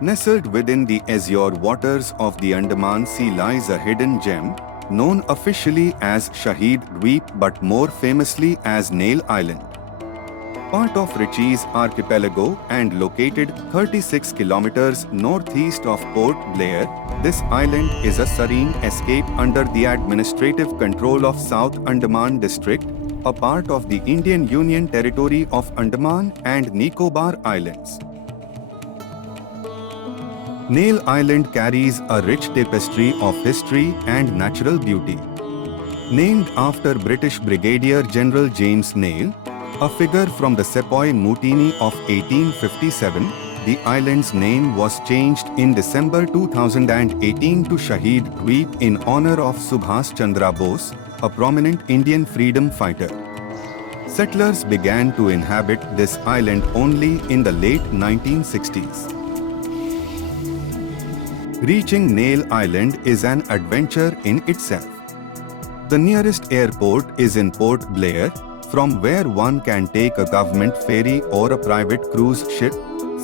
Nestled within the azure waters of the Andaman Sea lies a hidden gem, known officially as Shahid Dweep but more famously as Nail Island. Part of Ritchie's archipelago and located 36 kilometers northeast of Port Blair, this island is a serene escape under the administrative control of South Andaman District, a part of the Indian Union Territory of Andaman and Nicobar Islands. Nail Island carries a rich tapestry of history and natural beauty. Named after British Brigadier General James Nail, a figure from the Sepoy Mutiny of 1857, the island's name was changed in December 2018 to Shahid Dweep in honor of Subhas Chandra Bose, a prominent Indian freedom fighter. Settlers began to inhabit this island only in the late 1960s. Reaching Nail Island is an adventure in itself. The nearest airport is in Port Blair, from where one can take a government ferry or a private cruise ship,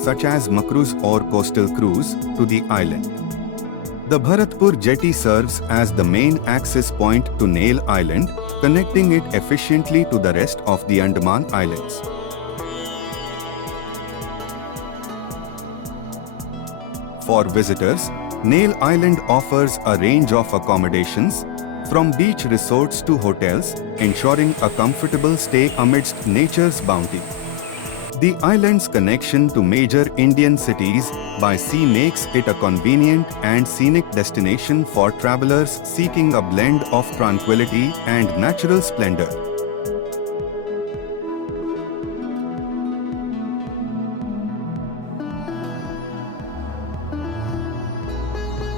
such as Macruz or Coastal Cruise, to the island. The Bharatpur jetty serves as the main access point to Nail Island, connecting it efficiently to the rest of the Andaman Islands. For visitors, Nail Island offers a range of accommodations, from beach resorts to hotels, ensuring a comfortable stay amidst nature's bounty. The island's connection to major Indian cities by sea makes it a convenient and scenic destination for travelers seeking a blend of tranquility and natural splendor.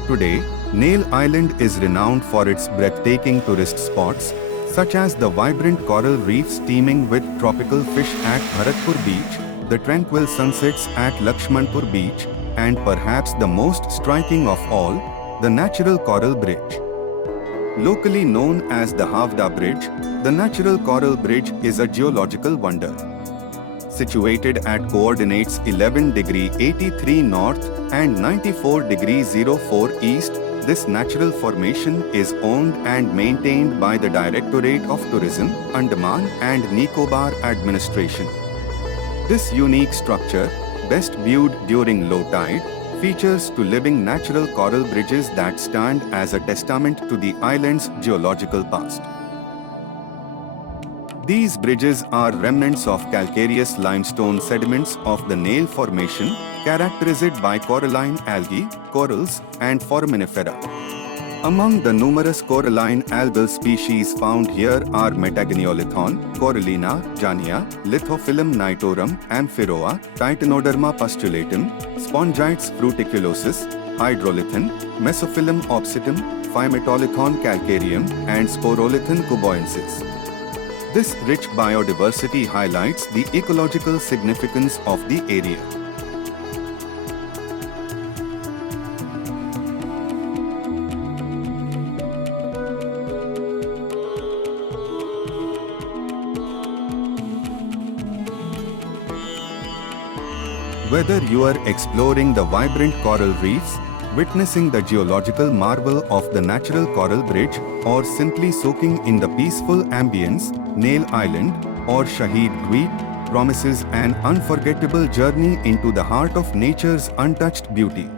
Today, Nail Island is renowned for its breathtaking tourist spots, such as the vibrant coral reefs teeming with tropical fish at Bharatpur Beach, the tranquil sunsets at Lakshmanpur Beach, and perhaps the most striking of all, the natural coral bridge. Locally known as the Havda Bridge, the natural coral bridge is a geological wonder. Situated at coordinates 11°83 north and 94°04 east, this natural formation is owned and maintained by the Directorate of Tourism, Andaman and Nicobar Administration. This unique structure, best viewed during low tide, features two living natural coral bridges that stand as a testament to the island's geological past. These bridges are remnants of calcareous limestone sediments of the Nail Formation, characterized by coralline algae, corals, and foraminifera. Among the numerous coralline algal species found here are Metagoniolithon, Corallina, Jania, Lithophyllum nitorum, Amphiroa, Titanoderma pustulatum, Spongites fruticulosus, Hydrolithon, Mesophyllum obsitum, Phymetolithon calcareum, and Sporolithon cuboensis. This rich biodiversity highlights the ecological significance of the area. Whether you are exploring the vibrant coral reefs, witnessing the geological marvel of the natural coral bridge, or simply soaking in the peaceful ambience, Nail Island or Shahid Dweep promises an unforgettable journey into the heart of nature's untouched beauty.